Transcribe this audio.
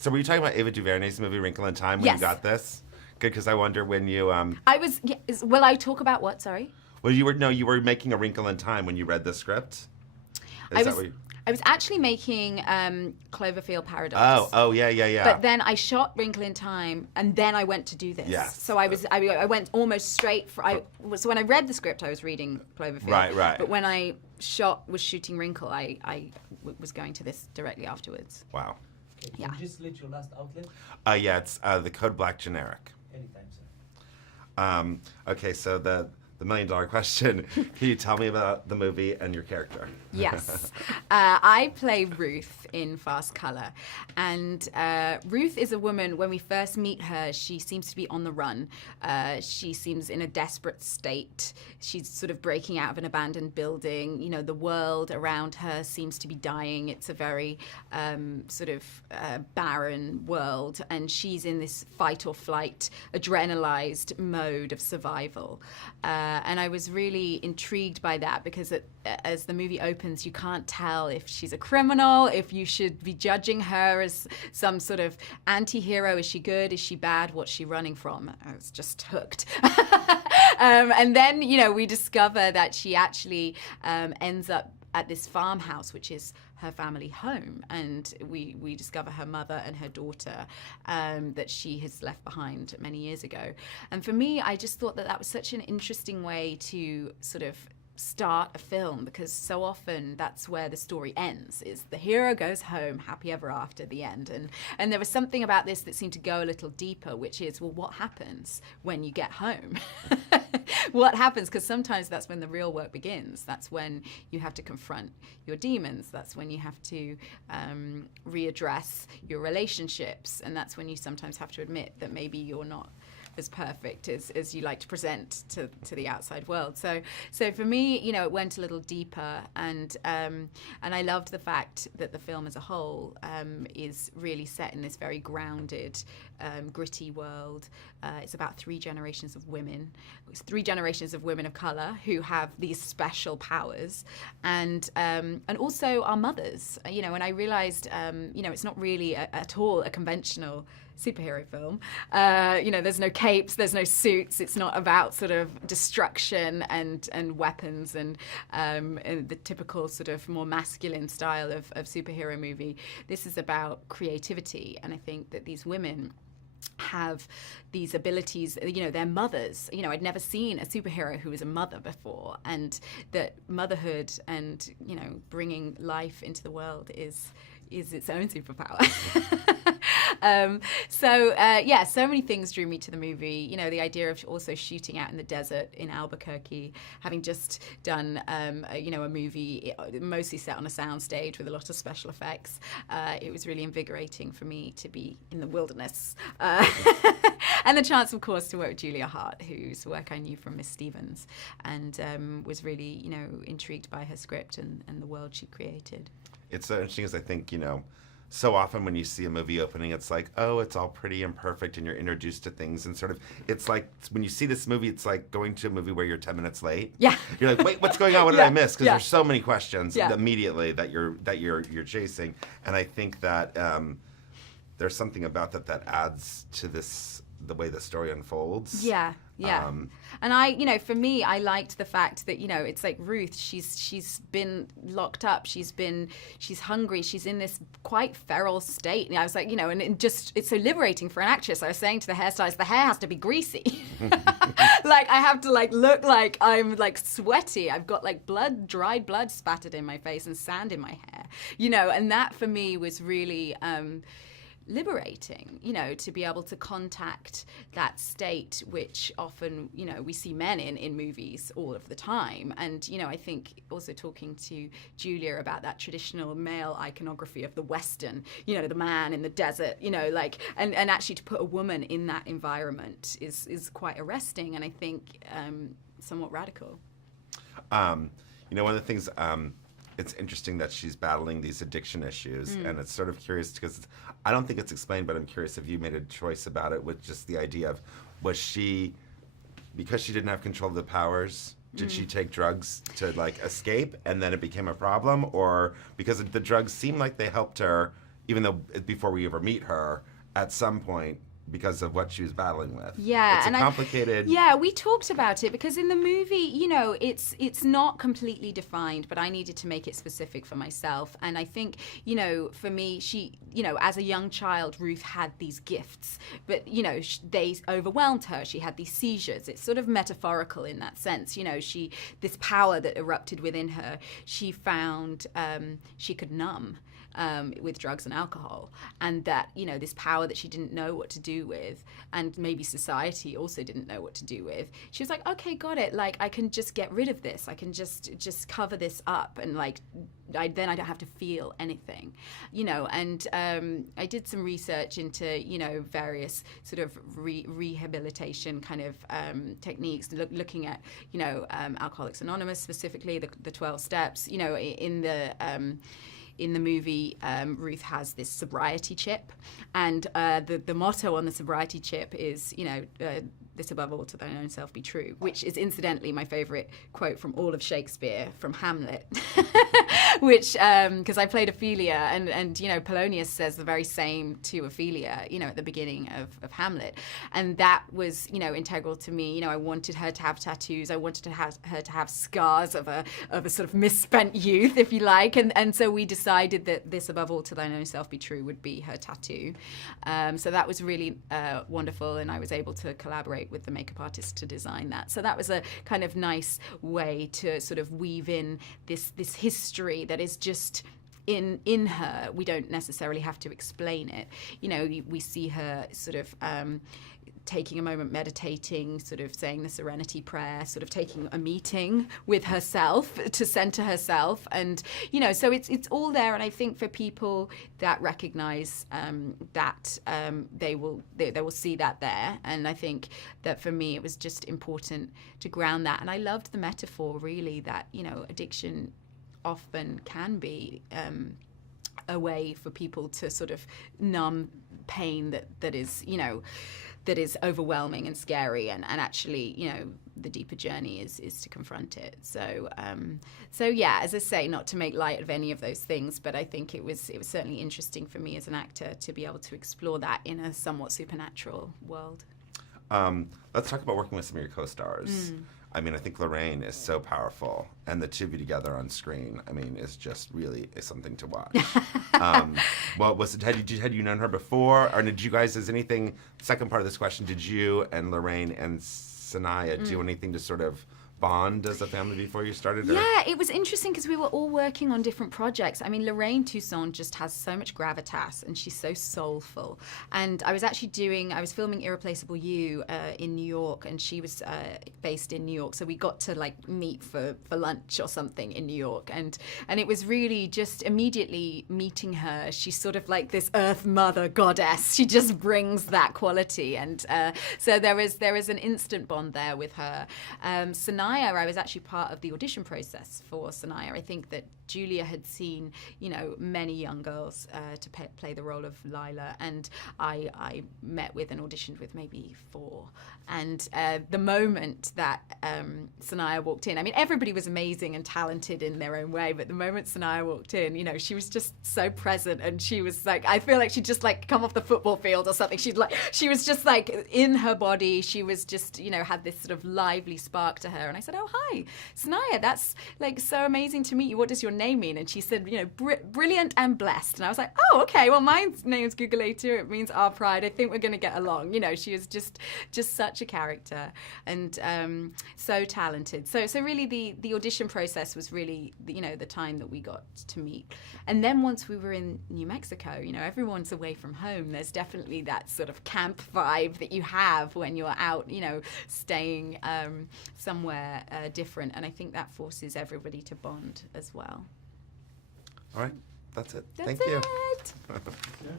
So were you talking about Ava DuVernay's movie Wrinkle in Time when you got this? Good, because I wonder when you... I was... will I talk about what, sorry? Well, you were making A Wrinkle in Time when you read the script? I was actually making Cloverfield Paradox. Oh, yeah. But then I shot Wrinkle in Time, and then I went to do this. Yes. So I went almost straight for. So when I read the script, I was reading Cloverfield. Right. But when I was shooting Wrinkle, I was going to this directly afterwards. Wow. Okay, can you just let your last outlet? Yeah, it's the Code Black generic. Anytime, sir. Okay, so the $1 million question. Can you tell me about the movie and your character? Yes. I play Ruth in Fast Color. And Ruth is a woman, when we first meet her, she seems to be on the run. She seems in a desperate state. She's sort of breaking out of an abandoned building. You know, the world around her seems to be dying. It's a very barren world. And she's in this fight or flight, adrenalized mode of survival. And I was really intrigued by that because as the movie opens, you can't tell if she's a criminal, if you should be judging her as some sort of anti-hero. Is she good? Is she bad? What's she running from? I was just hooked. And then, we discover that she actually ends up at this farmhouse, which is her family home, and we discover her mother and her daughter that she has left behind many years ago. And for me, I just thought that was such an interesting way to sort of start a film, because so often that's where the story ends, is the hero goes home happy ever after, the end. And there was something about this that seemed to go a little deeper, which is, well, what happens when you get home? What happens? Because sometimes that's when the real work begins. That's when you have to confront your demons. That's when you have to readdress your relationships. And that's when you sometimes have to admit that maybe you're not as perfect as you like to present to the outside world. So for me, it went a little deeper, and I loved the fact that the film as a whole is really set in this very grounded, gritty world. It's about 3 generations of women. It's 3 generations of women of color who have these special powers, and also our mothers. And I realized, it's not really at all a conventional superhero film. There's no capes, there's no suits. It's not about sort of destruction and weapons and the typical sort of more masculine style of superhero movie. This is about creativity, and I think that these women have these abilities. They're mothers. I'd never seen a superhero who was a mother before, and that motherhood and bringing life into the world is its own superpower. So many things drew me to the movie. The idea of also shooting out in the desert in Albuquerque, having just done a movie mostly set on a soundstage with a lot of special effects. It was really invigorating for me to be in the wilderness. And the chance, of course, to work with Julia Hart, whose work I knew from Miss Stevens, and was really, intrigued by her script and the world she created. It's so interesting, as I think, so often when you see a movie opening, it's like, oh, it's all pretty and perfect, and you're introduced to things, and sort of, it's like, when you see this movie, it's like going to a movie where you're 10 minutes late. Yeah. You're like, wait, what's going on? What did I miss? Because Yeah. there's so many questions Yeah. immediately that you're chasing, and I think that there's something about that adds to the way the story unfolds. Yeah. And for me, I liked the fact that, it's like Ruth, she's been locked up, she's hungry, she's in this quite feral state. And I was like, and it's so liberating for an actress. I was saying to the hairstylist, the hair has to be greasy. Like, I have to look like I'm sweaty. I've got dried blood spattered in my face and sand in my hair, and that for me was really, liberating, to be able to contact that state, which often, we see men in movies all of the time. And, I think also talking to Julia about that traditional male iconography of the Western, the man in the desert, and actually to put a woman in that environment is quite arresting, and I think somewhat radical. One of the things, it's interesting that she's battling these addiction issues, and it's sort of curious because I don't think it's explained, but I'm curious if you made a choice about it with just the idea of, was she, because she didn't have control of the powers, did she take drugs to escape and then it became a problem, or because the drugs seemed like they helped her even though before we ever meet her, at some point, because of what she was battling with. Yeah, it's and a complicated. Yeah, we talked about it because in the movie, you know, it's not completely defined, but I needed to make it specific for myself. And I think, you know, for me, she, you know, as a young child, Ruth had these gifts, but you know, they overwhelmed her. She had these seizures. It's sort of metaphorical in that sense. You know, this power that erupted within her, she found she could numb. With drugs and alcohol, and that, you know, this power that she didn't know what to do with, and maybe society also didn't know what to do with, she was like, okay, got it, like I can just get rid of this, I can just cover this up, and like then I don't have to feel anything, you know. And I did some research into, you know, various sort of rehabilitation kind of techniques, looking at, you know, Alcoholics Anonymous, specifically the 12 steps. You know, in the movie, Ruth has this sobriety chip, and the motto on the sobriety chip is, you know, this above all to thine own self be true, which is incidentally my favorite quote from all of Shakespeare, from Hamlet, which, because I played Ophelia, and you know, Polonius says the very same to Ophelia, you know, at the beginning of Hamlet. And that was, you know, integral to me. You know, I wanted her to have tattoos. I wanted her to have scars of a sort of misspent youth, if you like. And so we decided that this above all to thine own self be true would be her tattoo. So that was really wonderful, and I was able to collaborate with the makeup artist to design that. So that was a kind of nice way to sort of weave in this history that is just in her. We don't necessarily have to explain it. You know, we see her sort of taking a moment, meditating, sort of saying the Serenity Prayer, sort of taking a meeting with herself to center herself, and you know, so it's all there. And I think for people that recognize that, they will see that there. And I think that for me, it was just important to ground that. And I loved the metaphor, really, that, you know, addiction often can be a way for people to sort of numb pain that is, you know, that is overwhelming and scary, and actually, you know, the deeper journey is to confront it. So yeah, as I say, not to make light of any of those things, but I think it was certainly interesting for me as an actor to be able to explore that in a somewhat supernatural world. Let's talk about working with some of your co-stars. I mean, I think Lorraine is so powerful, and the two of you together on screen, I mean, is just really something to watch. Well, had you known her before, or did you guys? Is anything? Second part of this question: did you and Lorraine and Saniyya do anything to sort of bond as a family before you started? Or? Yeah, it was interesting because we were all working on different projects. I mean, Lorraine Toussaint just has so much gravitas, and she's so soulful. And I was filming Irreplaceable You in New York, and she was based in New York, so we got to like meet for lunch or something in New York, and it was really just immediately meeting her. She's sort of like this Earth Mother goddess. She just brings that quality, and so there is an instant bond there with her. Saniyya, I was actually part of the audition process for Saniyya. I think that Julia had seen, you know, many young girls to play the role of Lila, and I met with and auditioned with maybe 4. And the moment that Saniyya walked in, I mean, everybody was amazing and talented in their own way, but the moment Saniyya walked in, you know, she was just so present, and she was like, I feel like she'd just like come off the football field or something. She was just like in her body. She was just, you know, had this sort of lively spark to her. And I said, oh, hi, Saniyya, that's like so amazing to meet you. What does your name mean? And she said, you know, brilliant and blessed. And I was like, oh, okay, well, my name's Gugu Mbatha-Raw. It means our pride. I think we're going to get along. You know, she was just such a character, and so talented. So really the audition process was really, you know, the time that we got to meet. And then once we were in New Mexico, you know, everyone's away from home. There's definitely that sort of camp vibe that you have when you're out, you know, staying somewhere different. And I think that forces everybody to bond as well. All right, that's it. That's Thank you. it. Yeah.